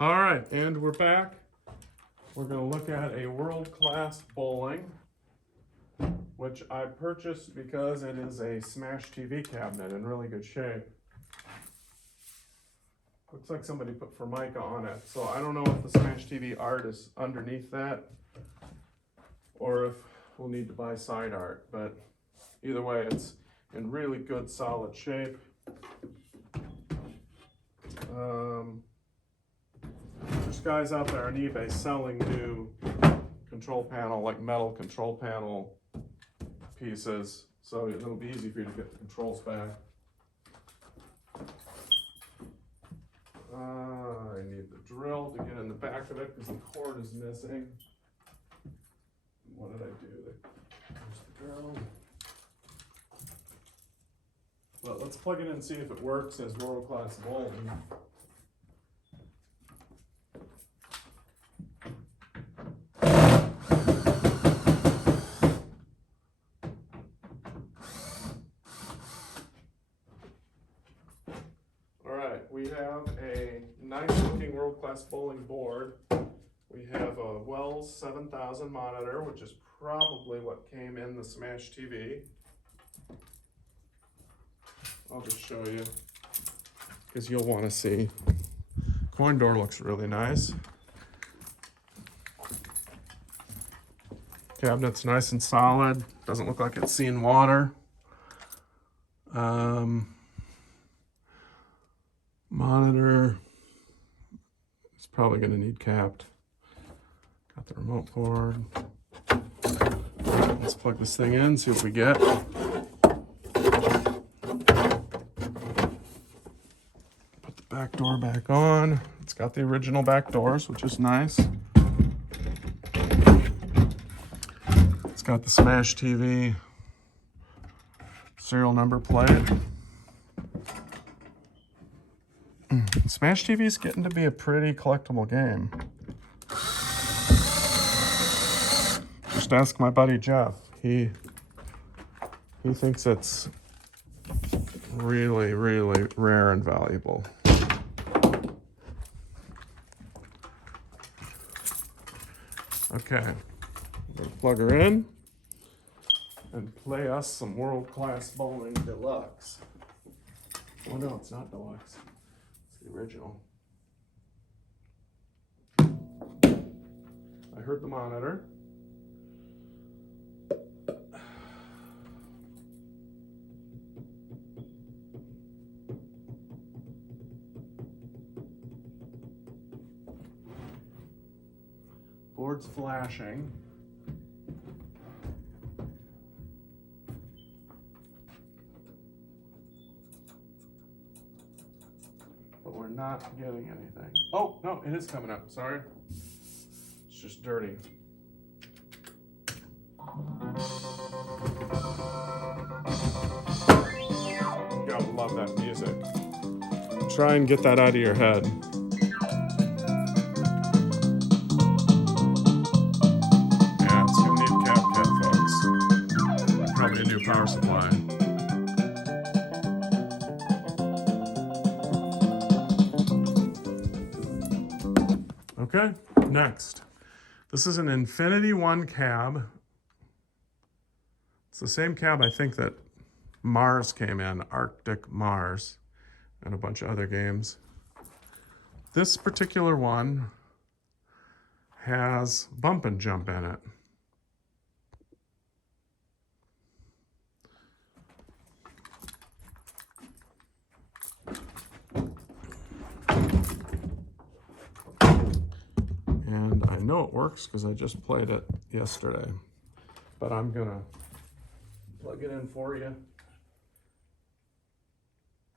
All right, and we're back. We're going to look at a world-class bowling, which I purchased because it is a Smash TV cabinet in really good shape. Looks like somebody put Formica on it, so I don't know if the Smash TV art is underneath that or if we'll need to buy side art, but either way, it's in really good solid shape. There's guys out there on eBay selling new control panel, like metal control panel pieces, so it'll be easy for you to get the controls back. I need the drill to get in the back of it because the cord is missing. What did I do? There's the drill. Well, let's plug it in and see if it works as world-class bowling. We have a nice looking world-class bowling board. We have a Wells 7000 monitor, which is probably what came in the Smash TV. I'll just show you because you'll want to see. Coin door looks really nice. Cabinet's nice and solid. Doesn't look like it's seen water. Monitor is probably going to need capped. Got the remote cord. Let's plug this thing in, see what we get. Put the back door back on. It's got the original back doors, which is nice. It's got the Smash TV serial number plate. Smash TV is getting to be a pretty collectible game. Just ask my buddy Jeff. He thinks it's really, really rare and valuable. Okay, we'll plug her in and play us some world-class bowling deluxe. Oh no, it's not deluxe. The original. I heard the monitor. Board's flashing. But we're not getting anything. Oh, no, it is coming up, sorry. It's just dirty. You gotta love that music. Try and get that out of your head. Yeah, it's gonna need cap kit, folks. Probably a new power supply. Okay, next. This is an Infinity One cab. It's the same cab I think that Mars came in, Arctic Mars, and a bunch of other games. This particular one has bump and jump in it. And I know it works because I just played it yesterday, but I'm gonna plug it in for you.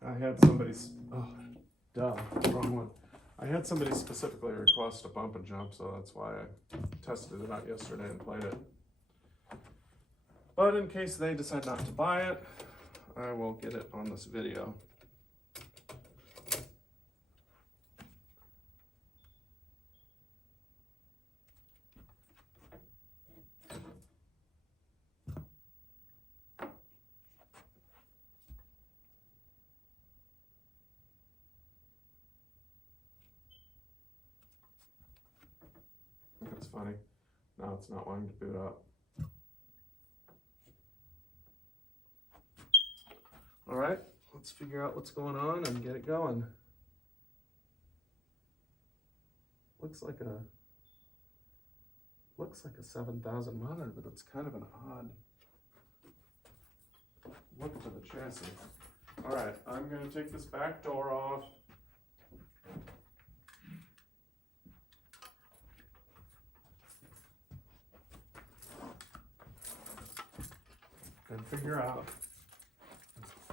I had somebody, wrong one. I had somebody specifically request a bump and jump, so that's why I tested it out yesterday and played it. But in case they decide not to buy it, I will get it on this video. funny. Now it's not wanting to boot up. All right, let's figure out what's going on and get it going. Looks like a 7,000 monitor, but it's kind of an odd look to the chassis. All right, I'm gonna take this back door off. And figure out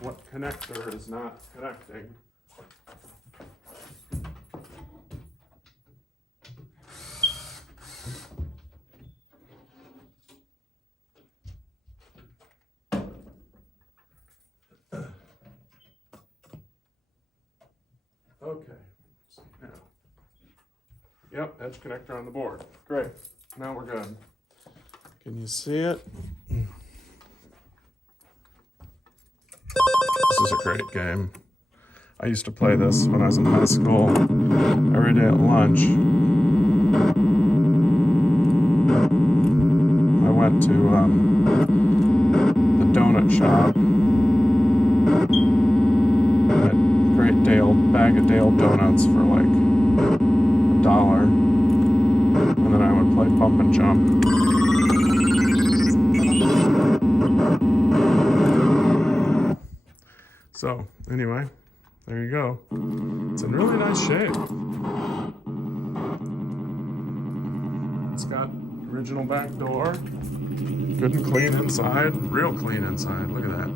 what connector is not connecting. Okay, so now, yep, edge connector on the board. Great, now we're good. Can you see it? This is a great game. I used to play this when I was in high school, every day at lunch. I went to the donut shop. Great bag of Dale donuts for like $1, and then I would play bump and jump. So anyway, there you go. It's in really nice shape. It's got original back door, good and clean inside, real clean inside. Look at that.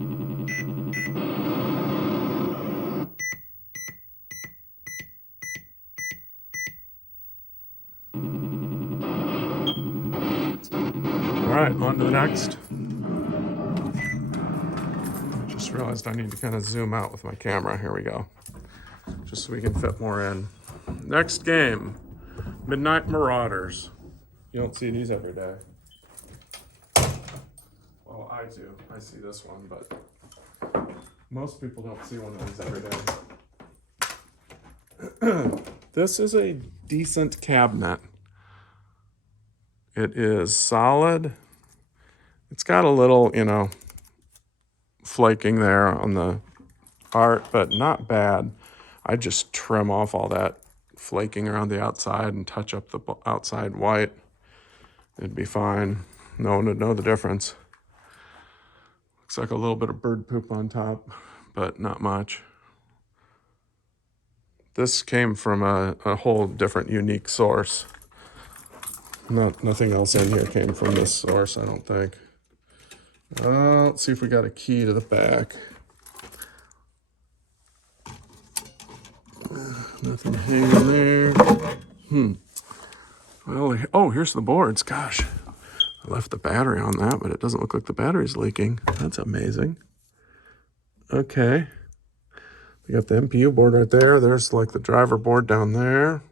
All right, on to the next. Just realized I need to kind of zoom out with my camera. Here we go. Just so we can fit more in. Next game, Midnight Marauders. You don't see these every day. Well, I do. I see this one, but most people don't see one of these every day. This is a decent cabinet. It is solid. It's got a little, flaking there on the art, but not bad. I just trim off all that flaking around the outside and touch up the outside white. It'd be fine. No one would know the difference. Looks like a little bit of bird poop on top, but not much. This came from a whole different unique source. Nothing else in here came from this source, I don't think. Let's see if we got a key to the back. Nothing hanging there. Well, oh, here's the boards. Gosh, I left the battery on that, but it doesn't look like the battery's leaking. That's amazing. Okay. We got the MPU board right there. There's like the driver board down there.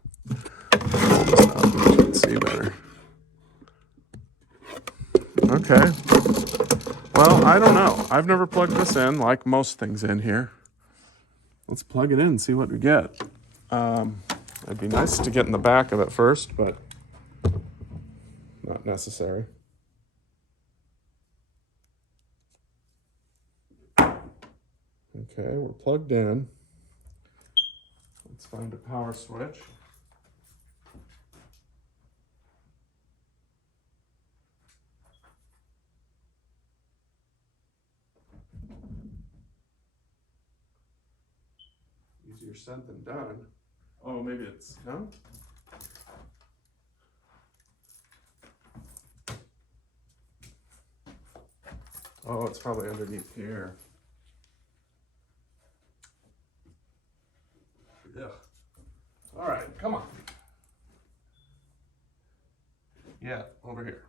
Hold this up so you can see better. Okay. Well, I don't know. I've never plugged this in like most things in here. Let's plug it in and see what we get. It'd be nice to get in the back of it first, but not necessary. Okay, we're plugged in. Let's find a power switch. Easier said than done. Oh, maybe it's, no? Oh, it's probably underneath here. Yeah. All right, come on. Yeah, over here.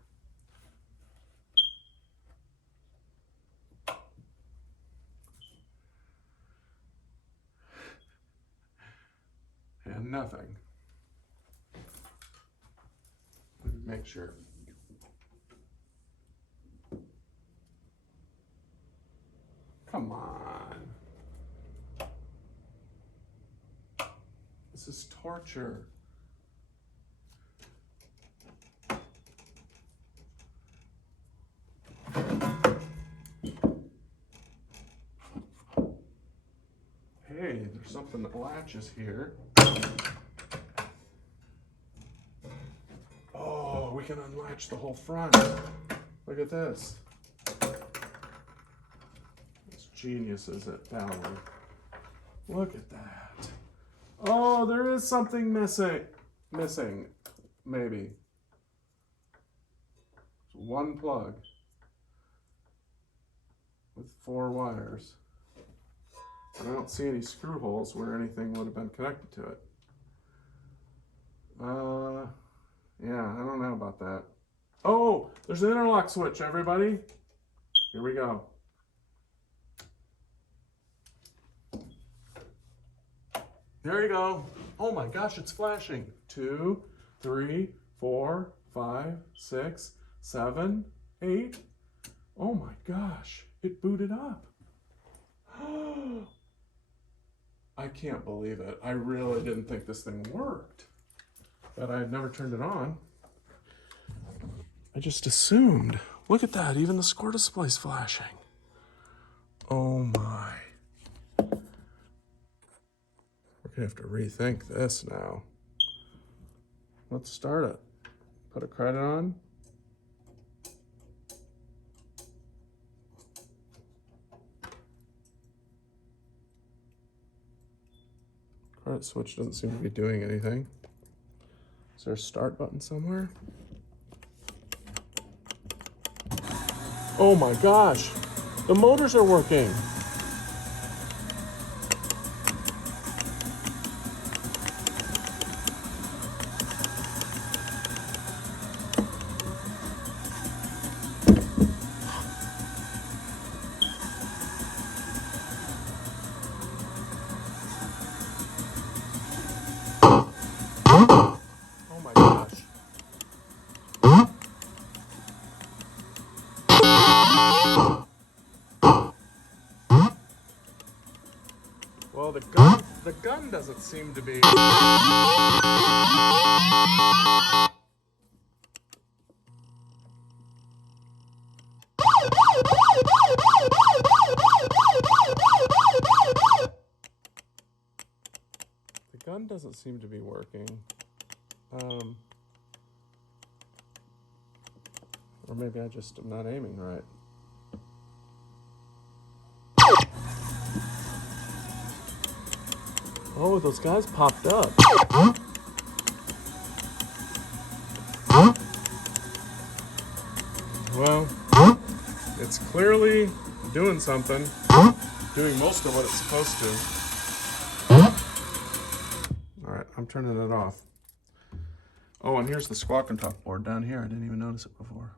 And nothing. Let me make sure. Come on. This is torture. up the latches here. Oh, we can unlatch the whole front. Look at this. It's geniuses at Ballard. Look at that. Oh, there is something missing. Maybe. One plug with 4 wires. And I don't see any screw holes where anything would have been connected to it. Yeah, I don't know about that. Oh, there's an interlock switch, everybody. Here we go. There you go. Oh my gosh, it's flashing. 2, 3, 4, 5, 6, 7, 8. Oh my gosh, it booted up. I can't believe it. I really didn't think this thing worked, but I had never turned it on. I just assumed. Look at that, even the score display's flashing. Oh my. We're gonna have to rethink this now. Let's start it. Put a credit on. Credit switch doesn't seem to be doing anything. Is there a start button somewhere? Oh my gosh, the motors are working. Oh my gosh. Well, the gun doesn't seem to be. The gun doesn't seem to be working. Or maybe I just am not aiming right. Oh, those guys popped up. Well, it's clearly doing something. Doing most of what it's supposed to. All right, I'm turning it off. Oh, and here's the squawk and talk board down here. I didn't even notice it before.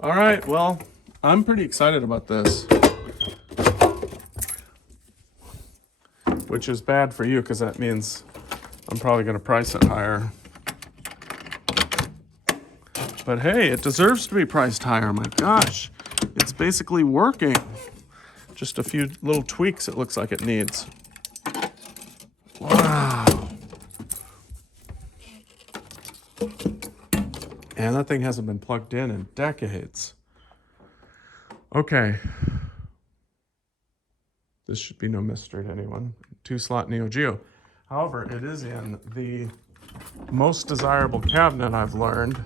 All right, well, I'm pretty excited about this. Which is bad for you because that means I'm probably going to price it higher. But hey, it deserves to be priced higher. My gosh, it's basically working. Just a few little tweaks it looks like it needs. Wow. And that thing hasn't been plugged in decades. Okay. This should be no mystery to anyone. 2-slot Neo Geo. However, it is in the most desirable cabinet I've learned,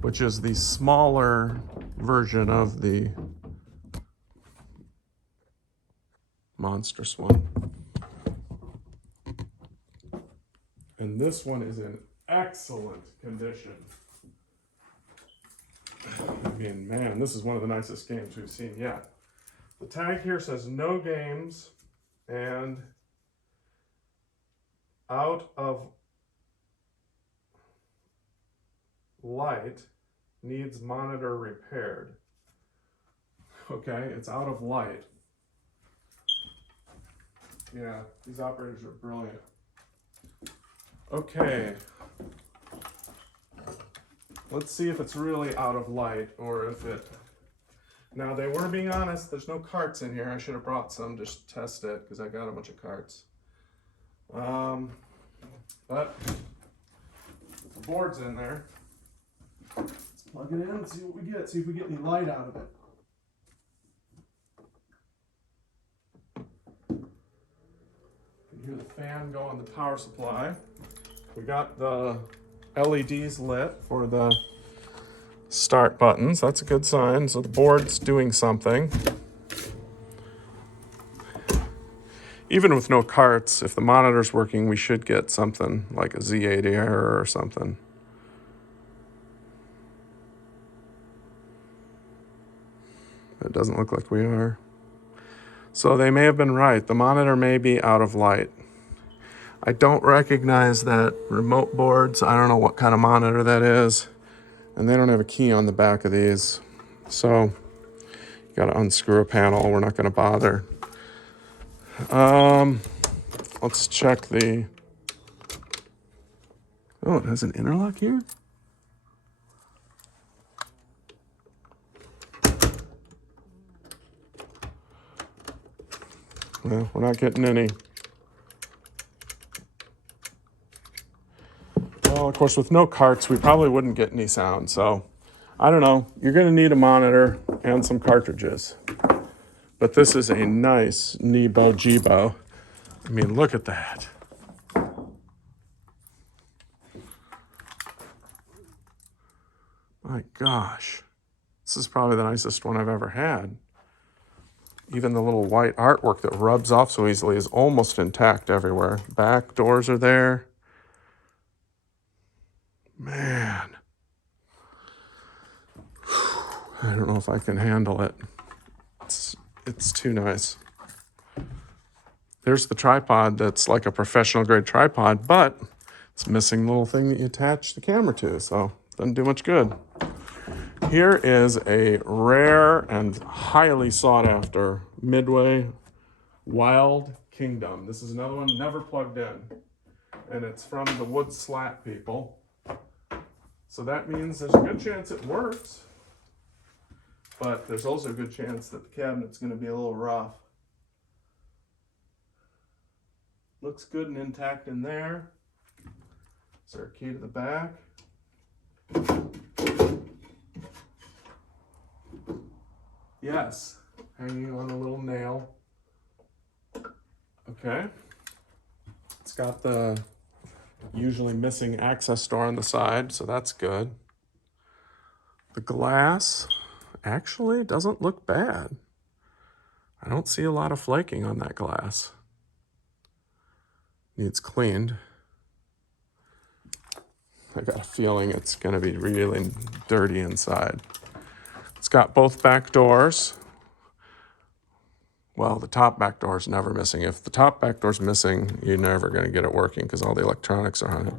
which is the smaller version of the monstrous one. And this one is in excellent condition. I mean, man, this is one of the nicest games we've seen yet. The tag here says no games and out of light needs monitor repaired. Okay, it's out of light. Yeah, these operators are brilliant. Okay. Let's see if it's really out of light or if it... Now, they were being honest, there's no carts in here. I should have brought some just to test it because I got a bunch of carts. But the board's in there. Let's plug it in and see what we get. See if we get any light out of it. fan go on the power supply. We got the LEDs lit for the start buttons. That's a good sign. So the board's doing something. Even with no carts, if the monitor's working, we should get something like a Z80 error or something. It doesn't look like we are. So they may have been right. The monitor may be out of light. I don't recognize that remote boards. I don't know what kind of monitor that is. And they don't have a key on the back of these. So you got to unscrew a panel. We're not going to bother. Let's check the... Oh, it has an interlock here? Well, we're not getting any. Well, of course, with no carts, we probably wouldn't get any sound. So, I don't know. You're going to need a monitor and some cartridges. But this is a nice Nebo Jibo. I mean, look at that. My gosh. This is probably the nicest one I've ever had. Even the little white artwork that rubs off so easily is almost intact everywhere. Back doors are there. Man. I don't know if I can handle it. It's too nice. There's the tripod that's like a professional grade tripod, but it's missing the little thing that you attach the camera to, so it doesn't do much good. Here is a rare and highly sought after Midway Wild Kingdom. This is another one never plugged in, and it's from the wood slat people. So that means there's a good chance it works, but there's also a good chance that the cabinet's going to be a little rough. Looks good and intact in there. Is there a key to the back? Yes, hanging on a little nail. Okay. It's got the usually missing access door on the side, so that's good. The glass actually doesn't look bad. I don't see a lot of flaking on that glass. Needs cleaned. I got a feeling it's going to be really dirty inside. It's got both back doors. Well, the top back door is never missing. If the top back door's missing, you're never going to get it working because all the electronics are on it.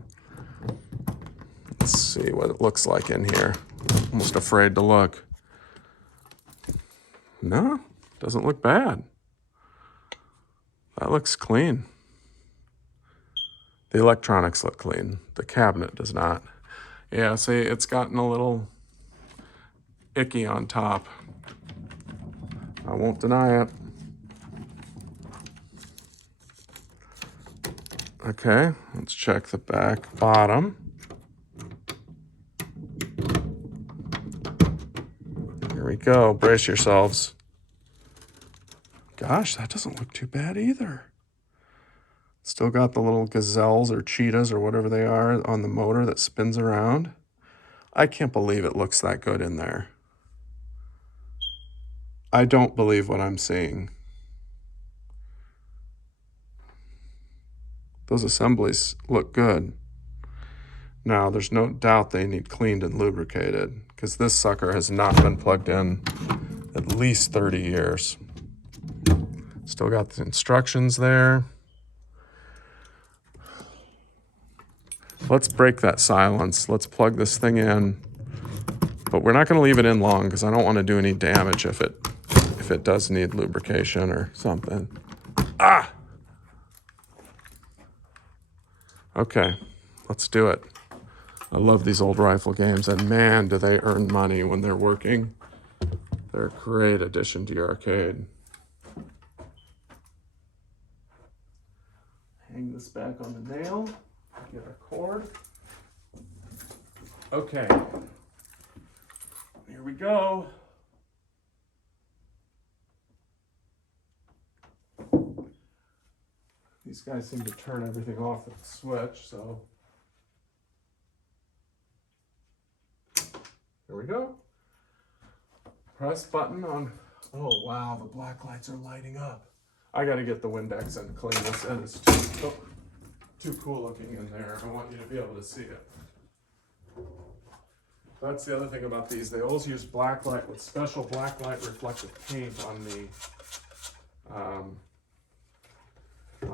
Let's see what it looks like in here. Almost afraid to look. No, doesn't look bad. That looks clean. The electronics look clean. The cabinet does not. Yeah, see, it's gotten a little icky on top. I won't deny it. Okay, let's check the back bottom. Here we go. Brace yourselves. Gosh, that doesn't look too bad either. Still got the little gazelles or cheetahs or whatever they are on the motor that spins around. I can't believe it looks that good in there. I don't believe what I'm seeing. Those assemblies look good. Now, there's no doubt they need cleaned and lubricated because this sucker has not been plugged in at least 30 years. Still got the instructions there. Let's break that silence. Let's plug this thing in. But we're not going to leave it in long because I don't want to do any damage if it does need lubrication or something. Ah! Okay, let's do it. I love these old rifle games, and man, do they earn money when they're working. They're a great addition to your arcade. Hang this back on the nail. Get our cord. Okay. Here we go. These These guys seem to turn everything off with the switch, so. Here we go. Press button on, oh wow, the black lights are lighting up. I gotta get the Windex and clean this in. It's too cool looking in there. I want you to be able to see it. That's the other thing about these. They always use black light with special black light reflective paint on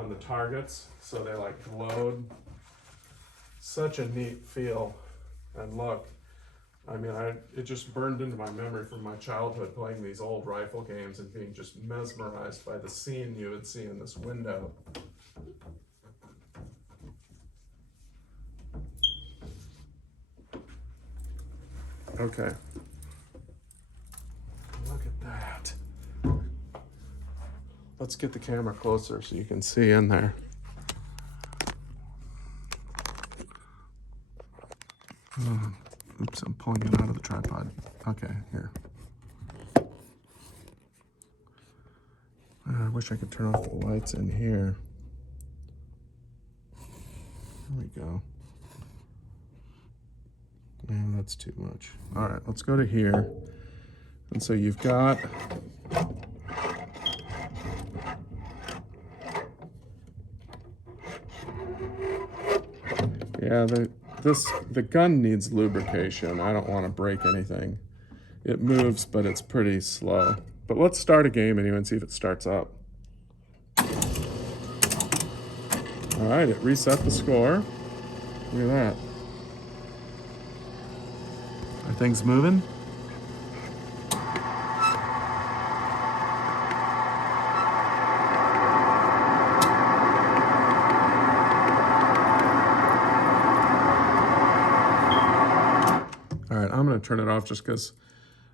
the targets, so they like glowed. Such a neat feel and look. I mean, it just burned into my memory from my childhood playing these old rifle games and being just mesmerized by the scene you would see in this window. Okay. Look at that. Let's get the camera closer so you can see in there. Oops, I'm pulling it out of the tripod. Okay, here. I wish I could turn off the lights in here. There we go. Man, that's too much. All right, let's go to here. And so you've got the gun needs lubrication. I don't want to break anything. It moves, but it's pretty slow. But let's start a game anyway and see if it starts up. All right, it reset the score. Look at that. Are things moving? All right, I'm going to turn it off just because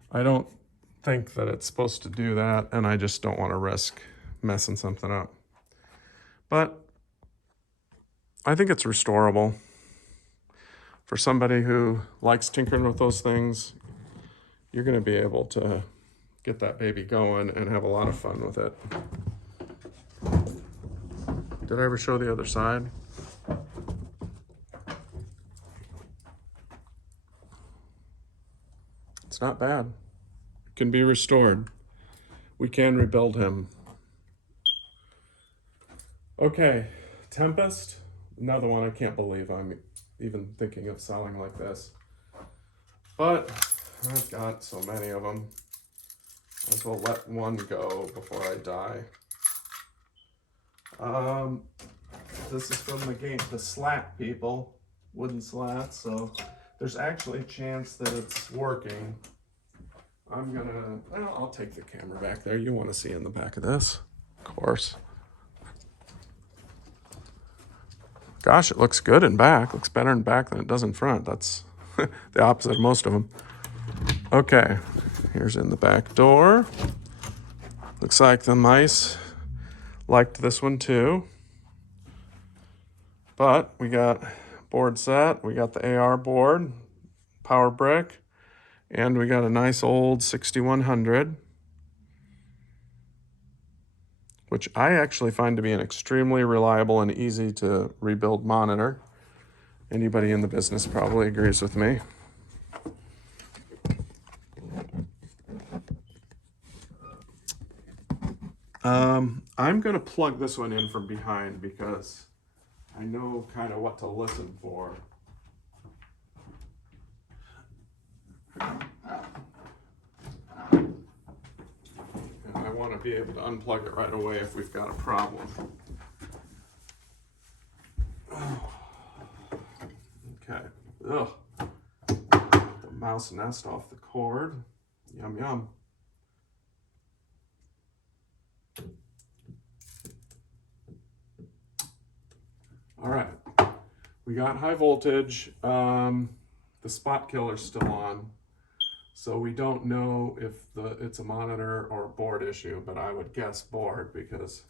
I don't think that it's supposed to do that, and I just don't want to risk messing something up. But I think it's restorable. For somebody who likes tinkering with those things, you're going to be able to get that baby going and have a lot of fun with it. Did I ever show the other side? It's not bad. It can be restored. We can rebuild him. Okay, Tempest, another one I can't believe I'm even thinking of selling like this. But I've got so many of them. Might as well let one go before I die. This is from the game, the slat people, wooden slats, so there's actually a chance that it's working. I'll take the camera back there. You want to see in the back of this, of course. Gosh, it looks good in back. Looks better in back than it does in front. That's the opposite of most of them. Okay, here's in the back door. Looks like the mice liked this one too. But we got board set, we got the AR board, power brick, and we got a nice old 6100. Which I actually find to be an extremely reliable and easy to rebuild monitor. Anybody in the business probably agrees with me. I'm gonna plug this one in from behind because I know kind of what to listen for. I want to be able to unplug it right away if we've got a problem. Okay. Ugh. Get the mouse nest off the cord. Yum, yum. All right. We got high voltage. The spot killer's still on. So we don't know if it's a monitor or a board issue, but I would guess board because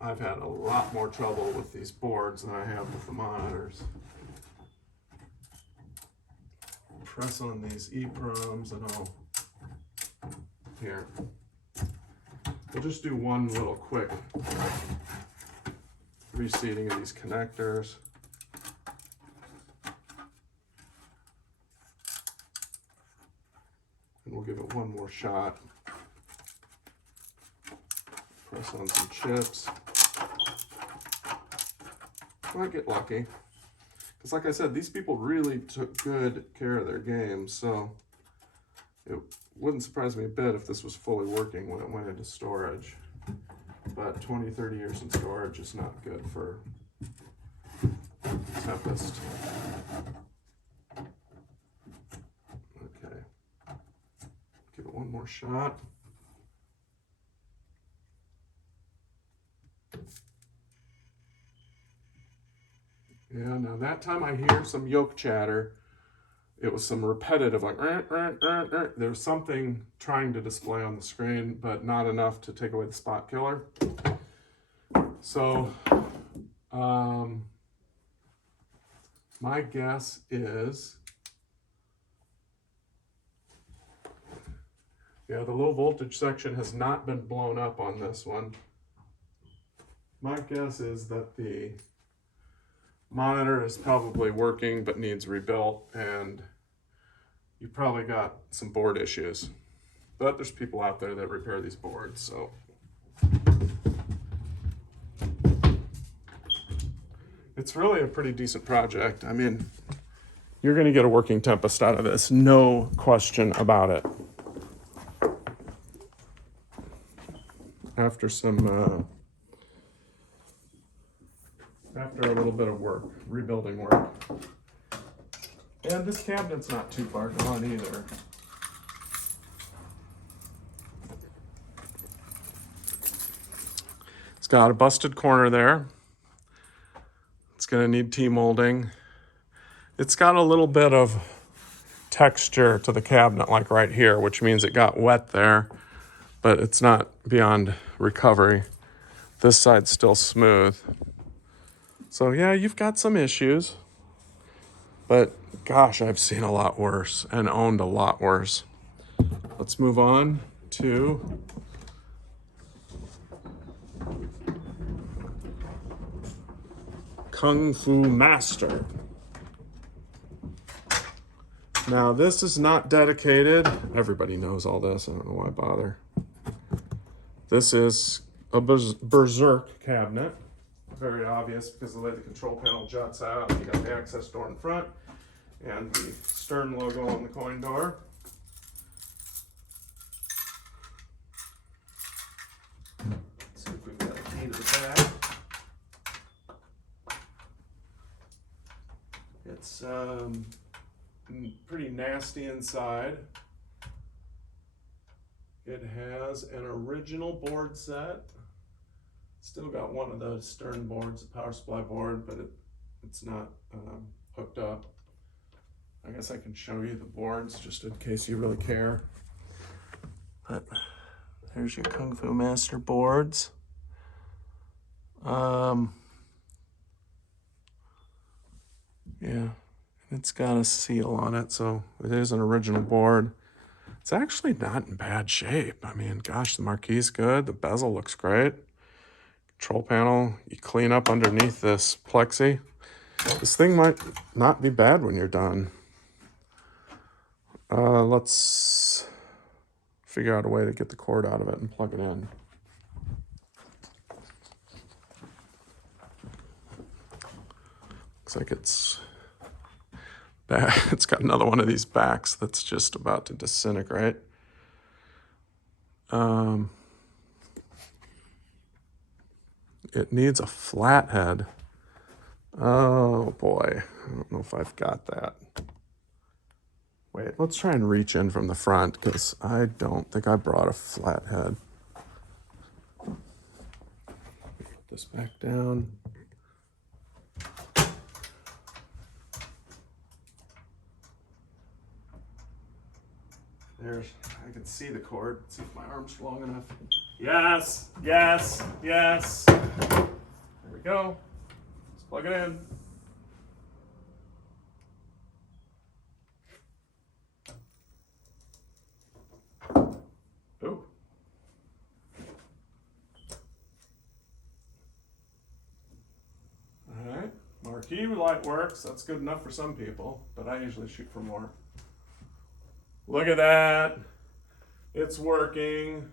I've had a lot more trouble with these boards than I have with the monitors. Press on these EEPROMs and I'll, here. We'll just do one little quick reseating of these connectors. And we'll give it one more shot. Press on some chips. Might get lucky. Because like I said, these people really took good care of their games, so it wouldn't surprise me a bit if this was fully working when it went into storage. But 20, 30 years in storage is not good for Tempest. Okay. Give it one more shot. Yeah, now that time I hear some yoke chatter. It was some repetitive, like, there's something trying to display on the screen, but not enough to take away the spot killer. So, my guess is, yeah, the low voltage section has not been blown up on this one. My guess is that the monitor is probably working but needs rebuilt, and you probably got some board issues. But there's people out there that repair these boards, so. It's really a pretty decent project. I mean, you're gonna get a working Tempest out of this, no question about it. After a little bit of work, rebuilding work. And this cabinet's not too far gone either. It's got a busted corner there. It's gonna need T-molding. It's got a little bit of texture to the cabinet, like right here, which means it got wet there, but it's not beyond recovery. This side's still smooth. So yeah, you've got some issues, but gosh, I've seen a lot worse and owned a lot worse. Let's move on to Kung Fu Master. Now this is not dedicated. Everybody knows all this. I don't know why bother. This is a Berserk cabinet. Very obvious because of the way the control panel juts out. You got the access door in front and the Stern logo on the coin door. Let's see if we've got a key to the back. It's pretty nasty inside. It has an original board set. Still got one of those Stern boards, a power supply board, but it's not hooked up. I guess I can show you the boards just in case you really care. But there's your Kung Fu Master boards. Yeah, it's got a seal on it, so it is an original board. It's actually not in bad shape. I mean, gosh, the marquee's good. The bezel looks great. Control panel, you clean up underneath this plexi. This thing might not be bad when you're done. Let's figure out a way to get the cord out of it and plug it in. Looks like it's back. It's got another one of these backs that's just about to disintegrate. It needs a flathead. Oh boy, I don't know if I've got that. Wait, let's try and reach in from the front because I don't think I brought a flathead. Put this back down. There's, I can see the cord. Let's see if my arm's long enough. Yes, yes, yes. There we go. Let's plug it in. Ooh. Key light works. That's good enough for some people, but I usually shoot for more. Look at that. It's working.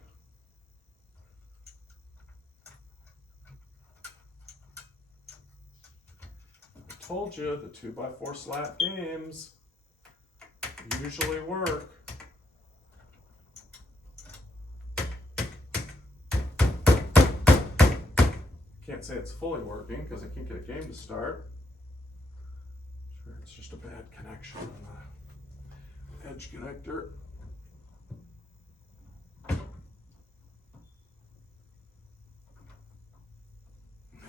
I told you the 2x4 slat games usually work. Can't say it's fully working because I can't get a game to start. Sure, it's just a bad connection on the edge connector.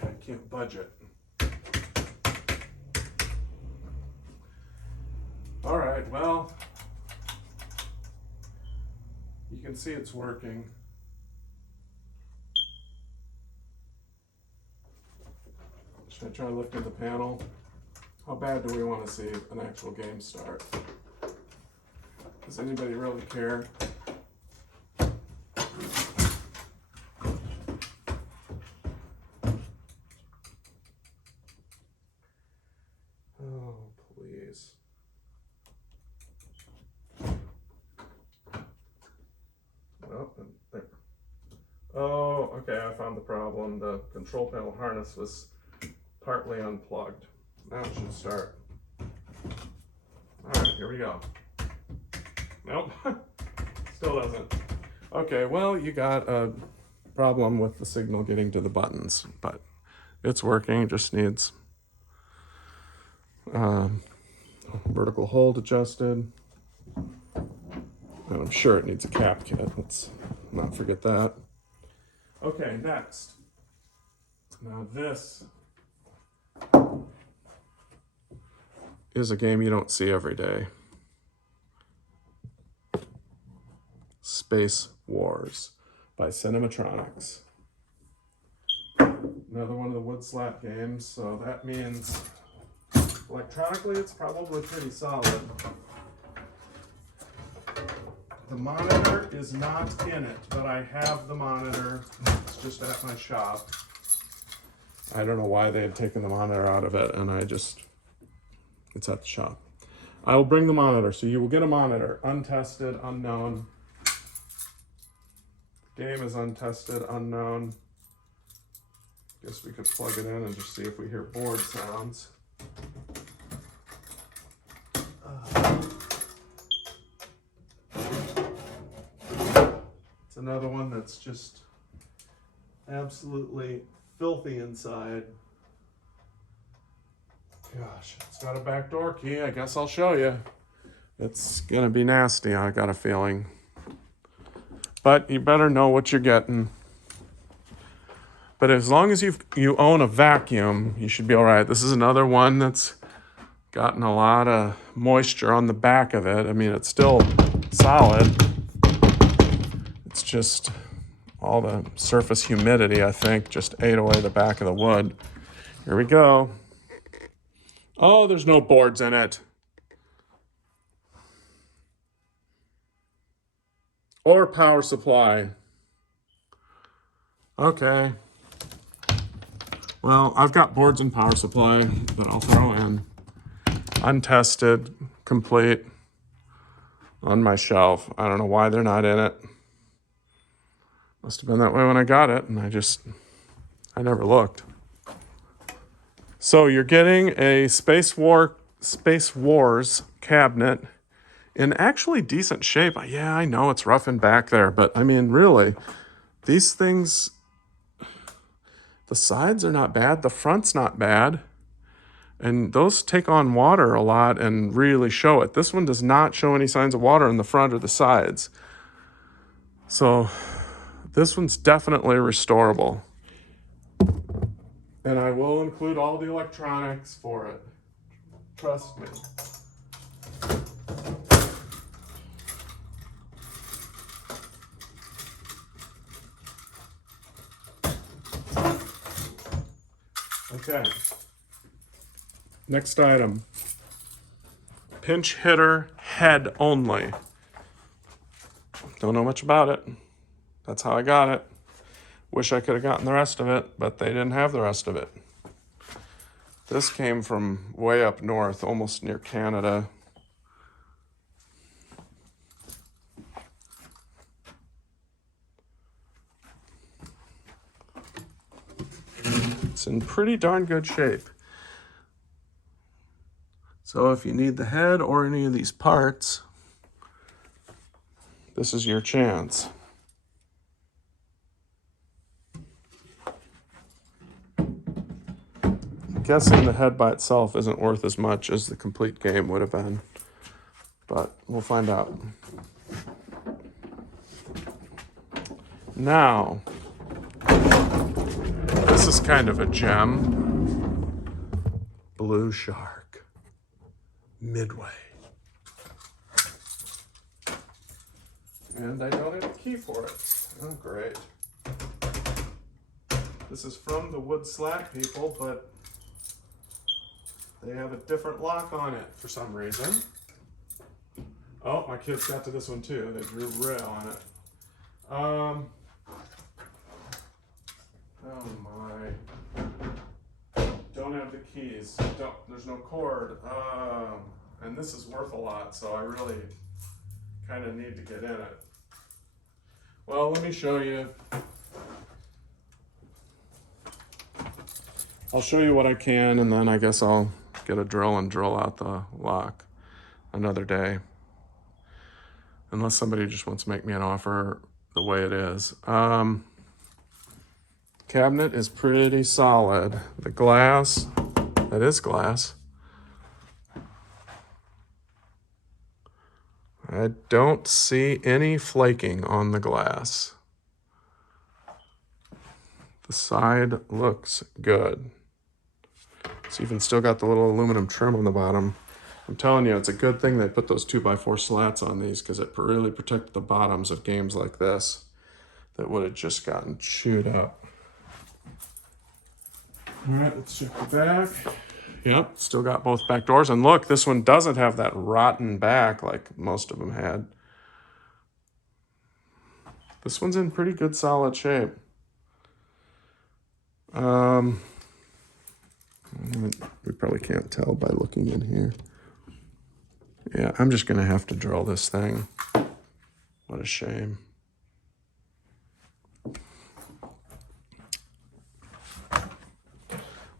I can't budge it. All right, well, you can see it's working. Should I try lifting the panel? How bad do we want to see an actual game start? Does anybody really care? Oh, please. Oh, there. Oh, okay, I found the problem. The control panel harness was partly unplugged. Now it should start. All right, here we go. Nope, still doesn't. Okay, well, you got a problem with the signal getting to the buttons, but it's working. It just needs vertical hold adjusted. And I'm sure it needs a cap kit. Let's not forget that. Okay, next. Now this is a game you don't see every day. Space Wars by Cinematronics. Another one of the wood slat games, so that means electronically it's probably pretty solid. The monitor is not in it, but I have the monitor. It's just at my shop. I don't know why they had taken the monitor out of it, and it's at the shop. I will bring the monitor, so you will get a monitor. Untested, unknown. Game is untested, unknown. Guess we could plug it in and just see if we hear board sounds. It's another one that's just absolutely filthy inside. Gosh, it's got a backdoor key. I guess I'll show you. It's gonna be nasty, I got a feeling. But you better know what you're getting. But as long as you own a vacuum, you should be all right. This is another one that's gotten a lot of moisture on the back of it. I mean, it's still solid. It's just all the surface humidity, I think, just ate away the back of the wood. Here we go. Oh, there's no boards in it. Or power supply. Okay. Well, I've got boards and power supply that I'll throw in. Untested, complete, on my shelf. I don't know why they're not in it. Must have been that way when I got it, and I never looked. So you're getting a Space Wars cabinet in actually decent shape. Yeah, I know it's rough and back there, but I mean, really, these things, the sides are not bad, the front's not bad, and those take on water a lot and really show it. This one does not show any signs of water in the front or the sides. So this one's definitely restorable. And I will include all the electronics for it. Trust me. Okay. Next item. Pinch hitter head only. Don't know much about it. That's how I got it. Wish I could have gotten the rest of it, but they didn't have the rest of it. This came from way up north, almost near Canada. It's in pretty darn good shape. So if you need the head or any of these parts, this is your chance. I'm guessing the head by itself isn't worth as much as the complete game would have been, but we'll find out. Now, this is kind of a gem. Blue Shark. Midway. And I don't have a key for it. Oh, great. This is from the wood slack people, but they have a different lock on it for some reason. Oh, my kids got to this one too. They drew red on it. Oh my. Don't have the keys. There's no cord. And this is worth a lot, so I really kind of need to get in it. Well, let me show you. I'll show you what I can, and then I guess I'll get a drill and drill out the lock another day. Unless somebody just wants to make me an offer the way it is. Cabinet is pretty solid. The glass, that is glass. I don't see any flaking on the glass. The side looks good. It's even still got the little aluminum trim on the bottom. I'm telling you, it's a good thing they put those 2x4 slats on these, because it really protected the bottoms of games like this that would have just gotten chewed up. All right, let's check the back. Yep, still got both back doors. And look, this one doesn't have that rotten back like most of them had. This one's in pretty good solid shape. We probably can't tell by looking in here. Yeah, I'm just gonna have to drill this thing. What a shame.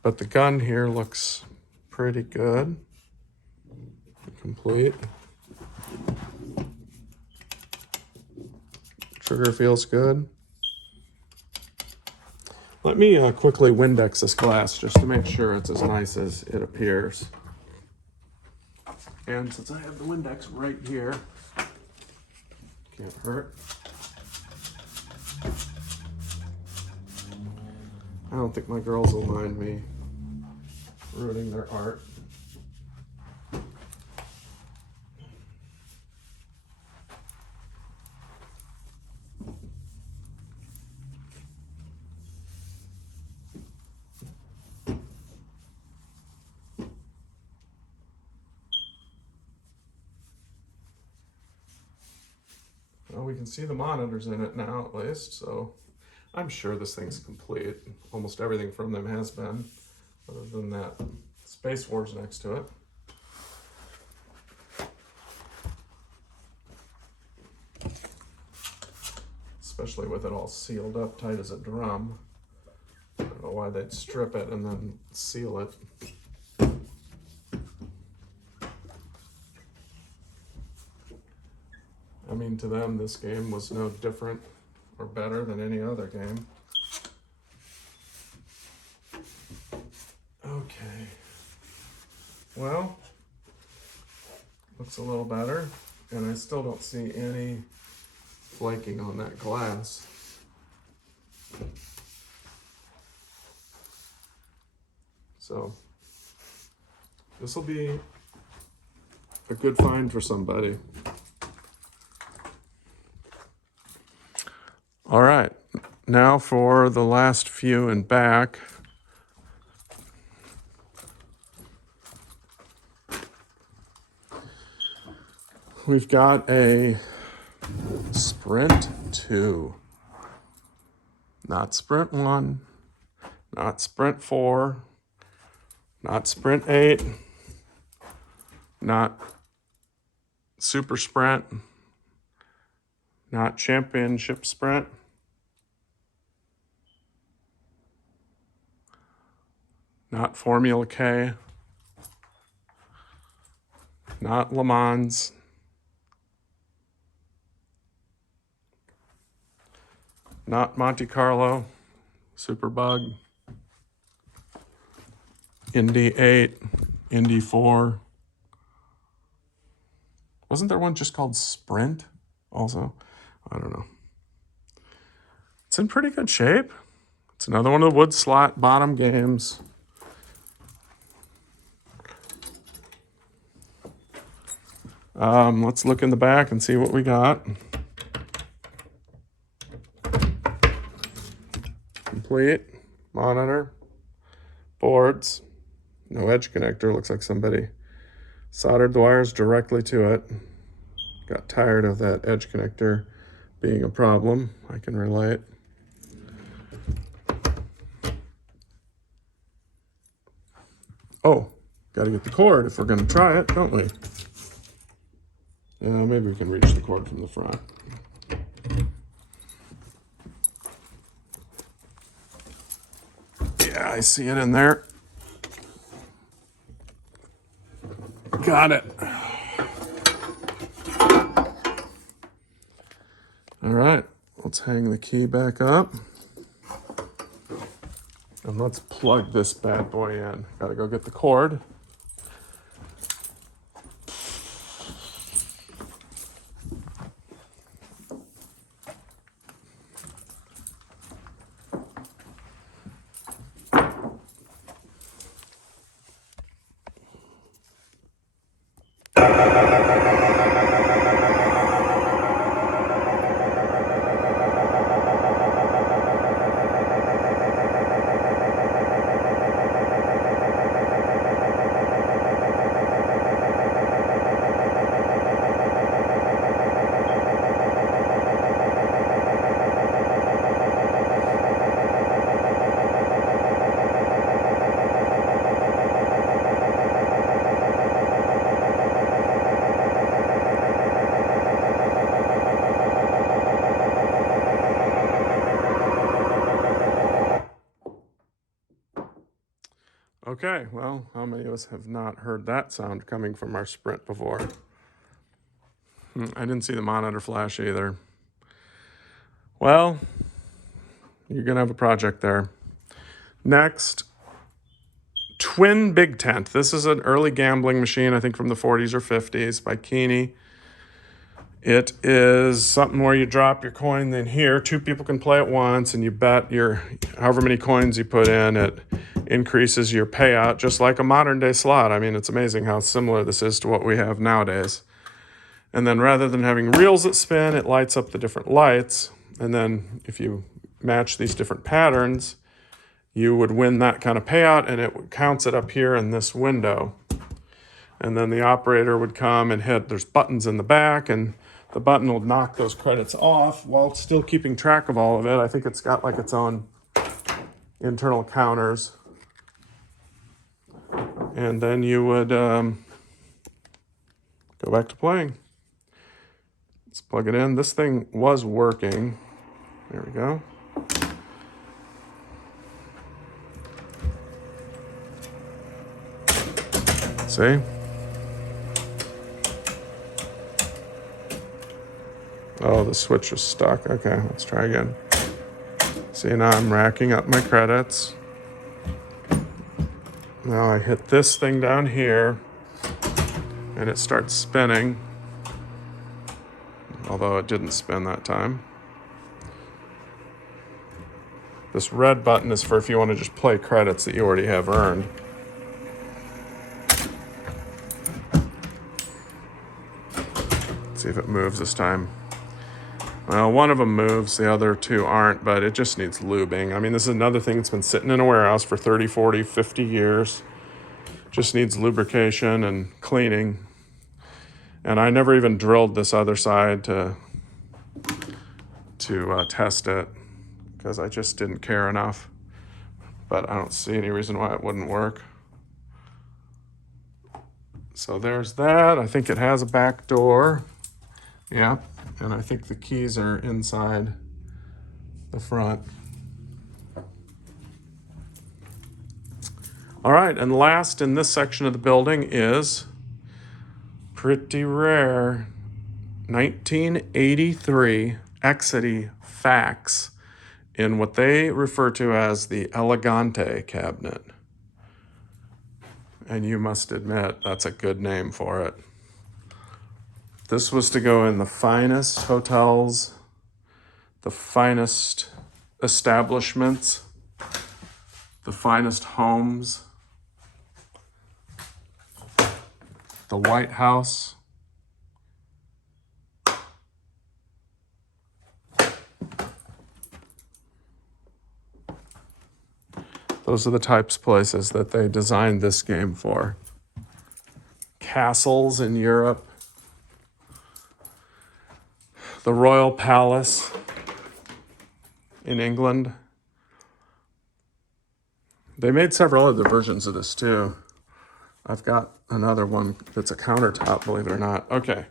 But the gun here looks pretty good. Complete. Trigger feels good. Let me quickly Windex this glass just to make sure it's as nice as it appears. And since I have the Windex right here, can't hurt. I don't think my girls will mind me ruining their art. Well, we can see the monitors in it now at least, so I'm sure this thing's complete. Almost everything from them has been, other than that Space Wars next to it. Especially with it all sealed up tight as a drum. I don't know why they'd strip it and then seal it. I mean, to them, this game was no different or better than any other game. Okay. Well, looks a little better, and I still don't see any flaking on that glass. So, this will be a good find for somebody. All right, now for the last few in back. We've got a Sprint 2, not Sprint 1, not Sprint 4, Not Sprint 8. Not Super Sprint. Not Championship Sprint. Not Formula K. Not Le Mans. Not Monte Carlo. Superbug. Indy 8. Indy 4. Wasn't there one just called Sprint also? I don't know. It's in pretty good shape. It's another one of the wood slot bottom games. Let's look in the back and see what we got. Complete monitor, boards, no edge connector. Looks like somebody soldered the wires directly to it. Got tired of that edge connector being a problem. I can relate. Oh, got to get the cord if we're going to try it, don't we? Yeah, maybe we can reach the cord from the front. Yeah, I see it in there. Got it. All right, let's hang the key back up. And let's plug this bad boy in. Gotta go get the cord. Okay, well, how many of us have not heard that sound coming from our Sprint before? I didn't see the monitor flash either. Well, you're gonna have a project there. Next, Twin Big Tent. This is an early gambling machine, I think from the 40s or 50s by Keeney. It is something where you drop your coin in here. Two people can play at once, and you bet your however many coins you put in, it increases your payout, just like a modern day slot. I mean, it's amazing how similar this is to what we have nowadays. And then rather than having reels that spin, it lights up the different lights. And then if you match these different patterns, you would win that kind of payout, and it counts it up here in this window. And then the operator would come and hit, there's buttons in the back, and the button will knock those credits off while still keeping track of all of it. I think it's got like its own internal counters. And then you would go back to playing. Let's plug it in. This thing was working. There we go. See? Oh, the switch was stuck. Okay, let's try again. See, now I'm racking up my credits. Now I hit this thing down here, and it starts spinning. Although it didn't spin that time. This red button is for if you want to just play credits that you already have earned. Let's see if it moves this time. Well, one of them moves, the other two aren't, but it just needs lubing. I mean, this is another thing that's been sitting in a warehouse for 30, 40, 50 years. Just needs lubrication and cleaning. And I never even drilled this other side to test it because I just didn't care enough. But I don't see any reason why it wouldn't work. So there's that. I think it has a back door. Yeah, and I think the keys are inside the front. All right, and last in this section of the building is pretty rare 1983 Exidy fax in what they refer to as the Elegante cabinet. And you must admit, that's a good name for it. This was to go in the finest hotels, the finest establishments, the finest homes, the White House. Those are the types of places that they designed this game for. Castles in Europe, the Royal Palace in England. They made several other versions of this too. I've got another one that's a countertop, believe it or not. Okay,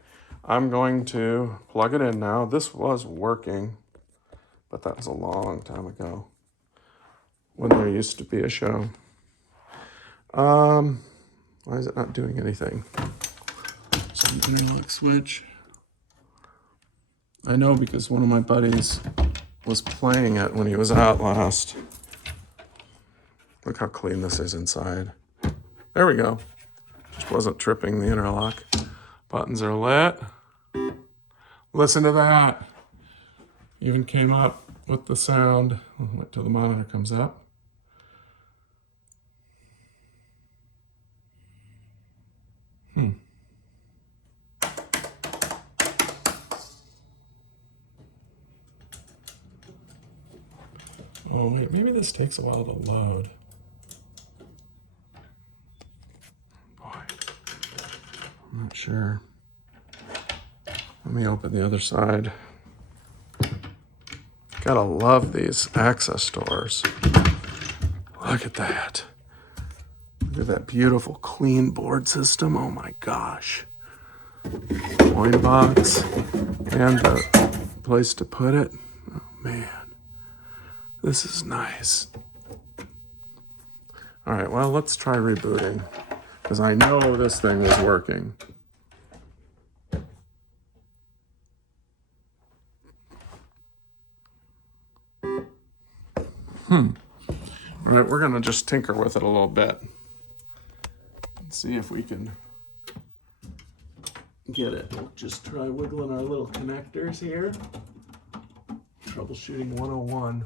I'm going to plug it in now. This was working, but that was a long time ago when there used to be a show. Why is it not doing anything? Some interlock switch. I know because one of my buddies was playing it when he was out last. Look how clean this is inside. There we go. Just wasn't tripping the interlock. Buttons are lit. Listen to that. Even came up with the sound. Wait till the monitor comes up. Oh wait, maybe this takes a while to load. Boy, I'm not sure. Let me open the other side. Gotta love these access doors. Look at that. Look at that beautiful clean board system. Oh my gosh. Coin box and the place to put it. Oh man, this is nice. All right, well, let's try rebooting because I know this thing is working. All right, we're gonna just tinker with it a little bit and see if we can get it. We'll just try wiggling our little connectors here. Troubleshooting 101.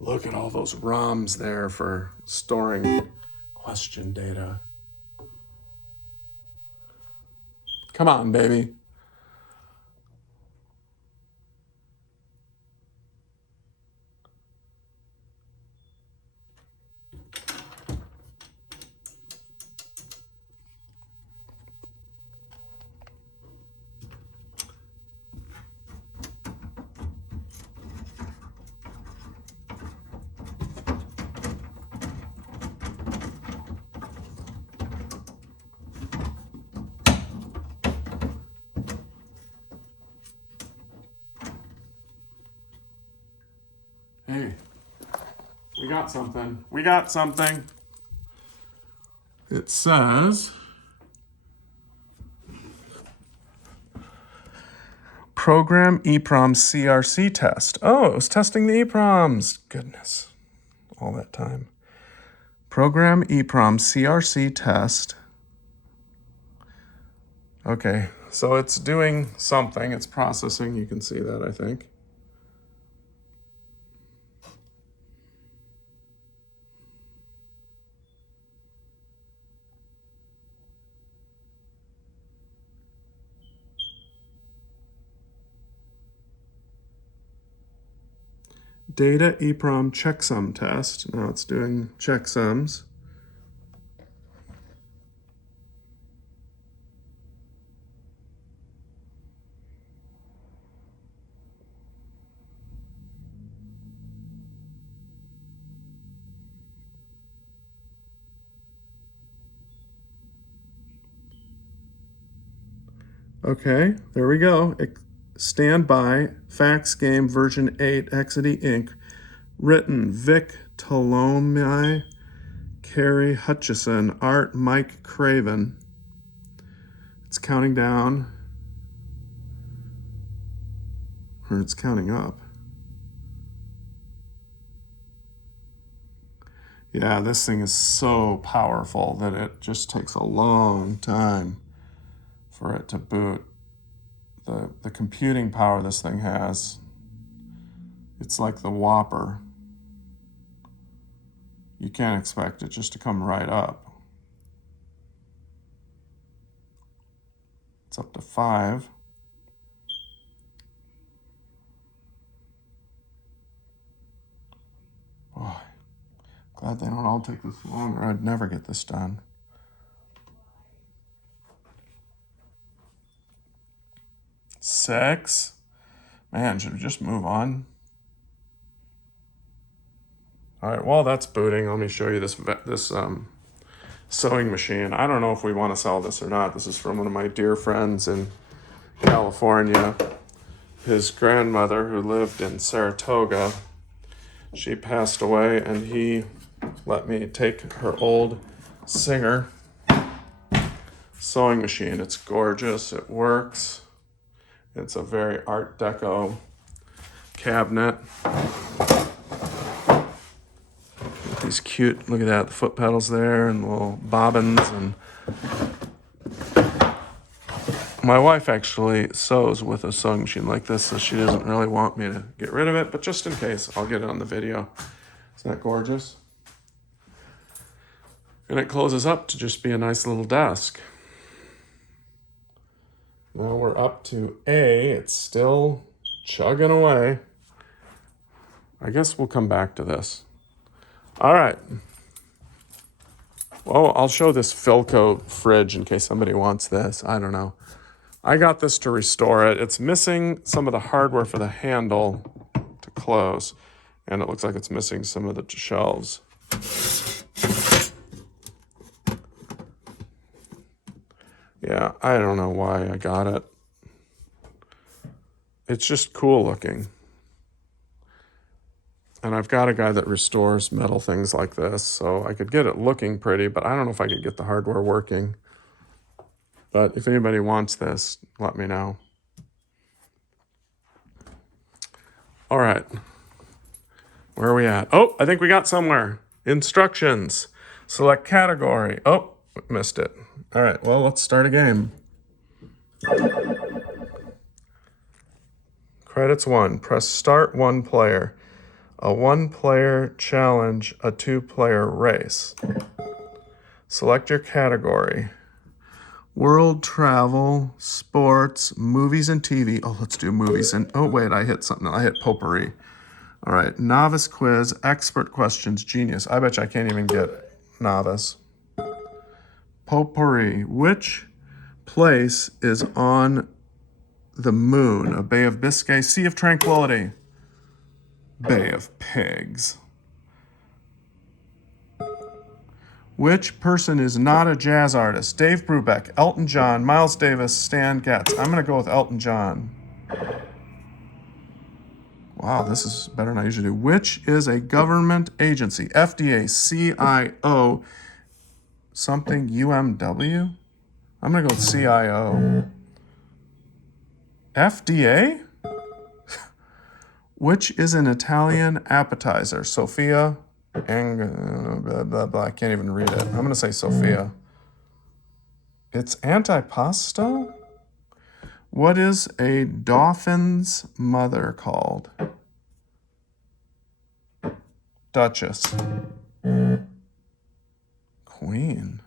Look at all those ROMs there for storing question data. Come on, baby. Hey, we got something. We got something. It says program EEPROM CRC test. Oh, it was testing the EEPROMs. Goodness, all that time. Program EEPROM CRC test. Okay, so it's doing something. It's processing. You can see that, I think. Data EEPROM checksum test. Now it's doing checksums. Okay, there we go. Stand by, fax game version 8, Exidy Inc. Written, Vic Tolomei, Carrie Hutchison, art, Mike Craven. It's counting down, or it's counting up. Yeah, this thing is so powerful that it just takes a long time for it to boot. The computing power this thing has, it's like the Whopper. You can't expect it just to come right up. It's up to 5. Boy, glad they don't all take this long, or I'd never get this done. 6. Man, should we just move on? All right, while that's booting, let me show you this sewing machine. I don't know if we want to sell this or not. This is from one of my dear friends in California. His grandmother, who lived in Saratoga, she passed away, and he let me take her old Singer sewing machine. It's gorgeous. It works. It's a very Art Deco cabinet. These cute, look at that, the foot pedals there and the little bobbins. And my wife actually sews with a sewing machine like this, so she doesn't really want me to get rid of it, but just in case, I'll get it on the video. Isn't that gorgeous? And it closes up to just be a nice little desk. Now we're up to A. It's still chugging away. I guess we'll come back to this. All right. Well, I'll show this Philco fridge in case somebody wants this. I don't know. I got this to restore it. It's missing some of the hardware for the handle to close, and it looks like it's missing some of the shelves. Yeah, I don't know why I got it. It's just cool looking. And I've got a guy that restores metal things like this, so I could get it looking pretty, but I don't know if I could get the hardware working. But if anybody wants this, let me know. All right. Where are we at? Oh, I think we got somewhere. Instructions. Select category. Oh, missed it. All right, well, let's start a game. Credits 1. Press start 1 player. A 1-player challenge, a 2-player race. Select your category. World travel, sports, movies and TV. Oh, let's do movies. And oh, wait, I hit something. I hit potpourri. All right, novice quiz, expert questions, genius. I bet you I can't even get novice. Potpourri. Which place is on the moon? A Bay of Biscay, Sea of Tranquility. Bay of Pigs. Which person is not a jazz artist? Dave Brubeck, Elton John, Miles Davis, Stan Getz. I'm going to go with Elton John. Wow, this is better than I usually do. Which is a government agency? FDA, CIO, something, UMW? I'm going to go with CIO. FDA? Which is an Italian appetizer? Sophia, and blah, blah, blah. I can't even read it. I'm going to say Sophia. It's antipasto? What is a dolphin's mother called? Duchess. Queen.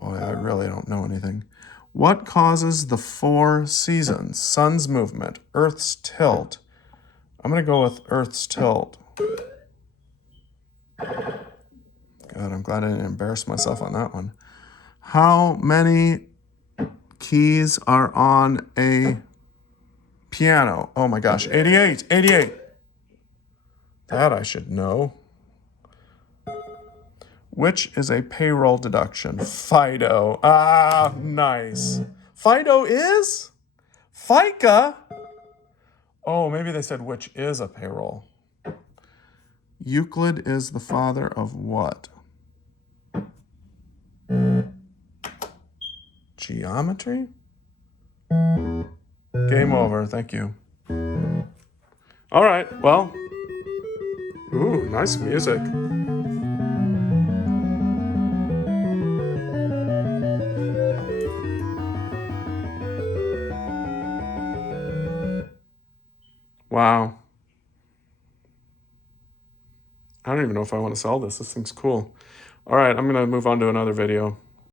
Boy, I really don't know anything. What causes the 4 seasons? Sun's movement, Earth's tilt, I'm going to go with Earth's tilt. Good, I'm glad I didn't embarrass myself on that one. How many keys are on a piano? Oh my gosh, 88, 88. That I should know. Which is a payroll deduction? FIDO. Ah, nice. FIDO is? FICA? Oh, maybe they said which is a payroll. Euclid is the father of what? Geometry? Game over, thank you. All right, well. Ooh, nice music. Wow. I don't even know if I want to sell this. This thing's cool. All right, I'm going to move on to another video.